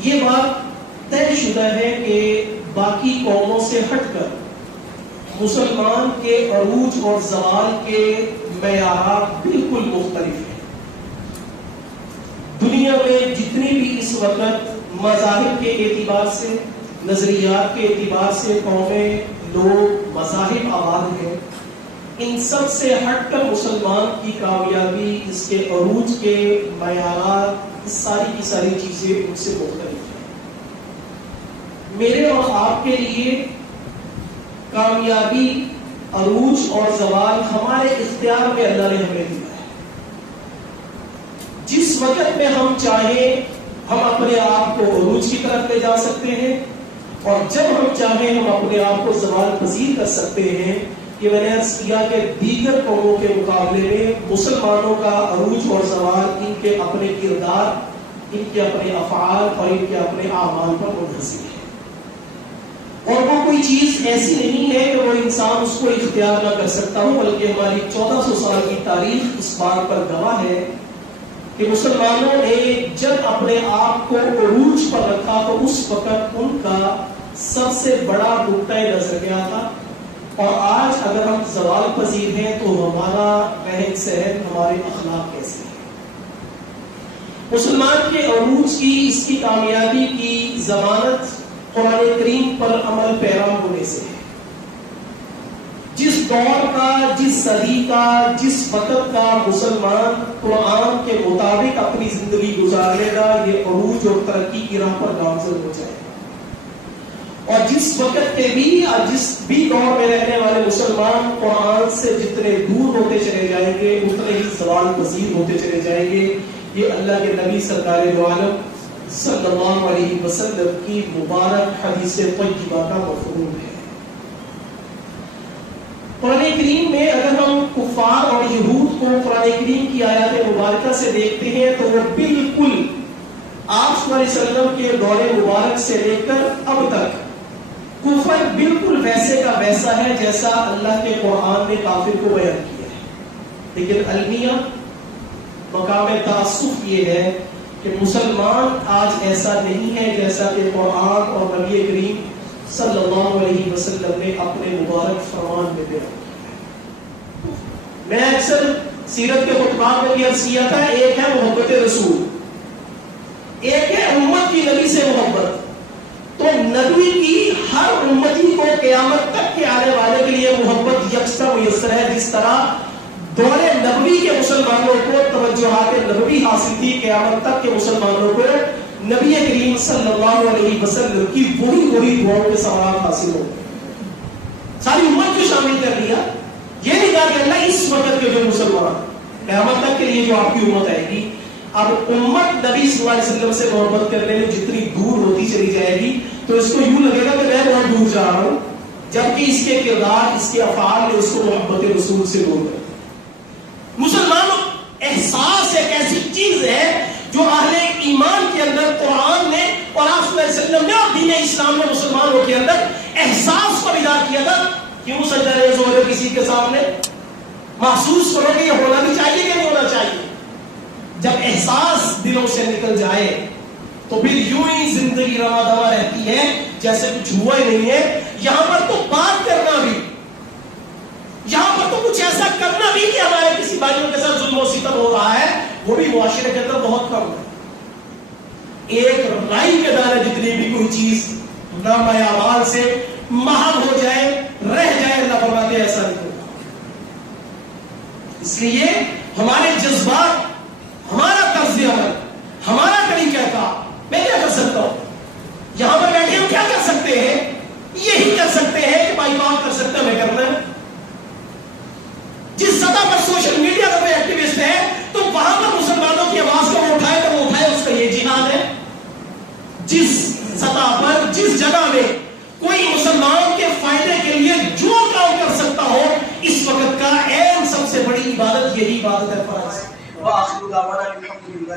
یہ بات طے شدہ ہے کہ باقی قوموں سے ہٹ کر مسلمان کے عروج اور زوال کے معیارات بالکل مختلف ہیں۔ دنیا میں جتنی بھی اس وقت مذاہب کے اعتبار سے، نظریات کے اعتبار سے قومیں، لوگ، مذاہب آباد ہیں، ان سب سے ہٹ کر مسلمان کی کامیابی، اس کے عروج کے معیارات، ساری کی ساری چیزیں ان سے مختلف ہیں۔ میرے اور آپ کے لیے کامیابی، عروج اور زوال ہمارے اختیار میں اللہ نے ہمیں دیا ہے۔ جس وقت میں ہم چاہیں ہم اپنے آپ کو عروج کی طرف لے جا سکتے ہیں، اور جب ہم چاہیں ہم اپنے آپ کو زوال پذیر کر سکتے ہیں۔ کہ میں نے عرض کیا کہ دیگر قوموں کے مقابلے میں مسلمانوں کا عروج اور زوال ان کے اپنے کردار، ان کے اپنے افعال اور ان کے اپنے اعمال پر منحصر ہے، اور وہ کوئی چیز ایسی نہیں ہے کہ وہ انسان اس کو اختیار نہ کر سکتا ہو، بلکہ ہماری 1400 سال کی تاریخ اس بات پر گواہ ہے کہ مسلمانوں نے جب اپنے آپ کو عروج پر رکھا تو اس وقت ان کا سب سے بڑا نقطہ نظر کیا تھا، اور آج اگر ہم زوال پذیر ہیں تو ہمارا رہن سہن، ہمارے اخلاق کیسے ہیں۔ مسلمان کے عروج کی، اس کی کامیابی کی ضمانت قرآن کریم پر عمل پیرا ہونے سے ہے۔ جس دور کا، جس صدی کا، جس وقت کا مسلمان قرآن کے مطابق اپنی زندگی گزار لے گا، یہ عروج اور ترقی کی راہ پر گامزن ہو جائے گا، اور جس وقت کے بھی، جس بھی دور میں رہنے والے مسلمان قرآن سے جتنے دور ہوتے چلے جائیں گے اتنے ہی زوال پذیر ہوتے چلے جائیں گے۔ یہ اللہ کے نبی سرکار دو عالم صلی اللہ علیہ وسلم کی مبارک حدیث طیبہ کا مفہوم ہے۔ قرآن کریم میں اگر ہم کفار اور یہود کو قرآن کریم کی آیات مبارکہ سے دیکھتے ہیں تو وہ بالکل آپ صلی اللہ علیہ وسلم کے دور مبارک سے لے کر اب تک کفر بالکل ویسے کا ویسا ہے جیسا اللہ کے قرآن نے کافر کو بیان کیا ہے، لیکن المیہ مقام تاسف یہ ہے کہ مسلمان آج ایسا نہیں ہے جیسا کہ قرآن اور نبی کریم صلی اللہ علیہ وسلم نے اپنے مبارک فرمان میں بیان کیا ہے۔ میں اکثر سیرت کے خطبات میں یہ عرض کیا تھا، ایک ہے محبت رسول، ایک ہے امت کی نبی سے محبت۔ تو نبی کی ہر امتی کو قیامت تک کے آنے والے کے لیے محبت یکساں میسر ہے، جس طرح دور نبوی کے مسلمانوں کو توجہات نبوی حاصل تھی، قیامت تک کے مسلمانوں کو نبی کریم صلی اللہ علیہ وسلم کی وہی دعاؤں کے ثمرات حاصل ہو گئے۔ ساری امت کو شامل کر لیا، یہ نہیں کہا کہ اللہ اس وقت کے جو مسلمان قیامت تک کے لیے جو آپ کی امت آئے گی، اب امت نبی صلی اللہ علیہ وسلم سے محبت کرنے میں جتنی دور ہوتی چلی جائے گی تو اس کو یوں لگے گا کہ میں بہت دور جا رہا ہوں، جبکہ اس کے کردار، اس کے افعال نے اس کو محبت رسول سے دور کر دیا۔ مسلمان احساس ایک ایسی چیز ہے جو اہل ایمان کے اندر قرآن نے اور آپ صلی اللہ علیہ وسلم نے اور دین اسلام نے مسلمانوں کے اندر احساس کو بیدار کیا تھا۔ کیوں سجدہ ریز ہو رہے کسی کے سامنے؟ محسوس کرو کہ یہ ہونا بھی چاہیے کہ نہیں ہونا چاہیے۔ جب احساس دلوں سے نکل جائے تو پھر یوں ہی زندگی رواں دواں رہتی ہے جیسے کچھ ہوا ہی نہیں ہے۔ یہاں پر تو بات کرنا بھی، یہاں پر تو کچھ ایسا کرنا بھی کہ ہمارے کسی بھائیوں کے ساتھ ظلم و ستم ہو رہا ہے، وہ بھی معاشرے کے اندر بہت کم ہے۔ ایک رائی کے دانے جتنی بھی کوئی چیز نامہ اعمال سے محو ہو جائے، رہ جائے، اللہ فرماتے ایسا نہیں ہوگا۔ اس لیے ہمارے جذبات، ہمارا طرز عمل، ہمارا طریقہ کار، میں کیا کر سکتا ہوں؟ یہاں پر بیٹھے ہم کیا کر سکتے ہیں؟ یہی کر سکتے ہیں کہ بھائی کام کر سکتے ہیں، ہمیں کرنا ہے۔ جس سطح پر سوشل میڈیا کا کوئی ایکٹیوسٹ ہے تو وہاں پر مسلمانوں کی آواز کو وہ اٹھائے تو وہ اٹھائے، اس کا یہ جہاد ہے۔ جس سطح پر، جس جگہ میں کوئی مسلمان کے فائدے کے لیے جو کام کر سکتا ہو، اس وقت کا اہم سب سے بڑی عبادت یہی عبادت ہے فرض۔ وآخر دعوانا الحمدللہ۔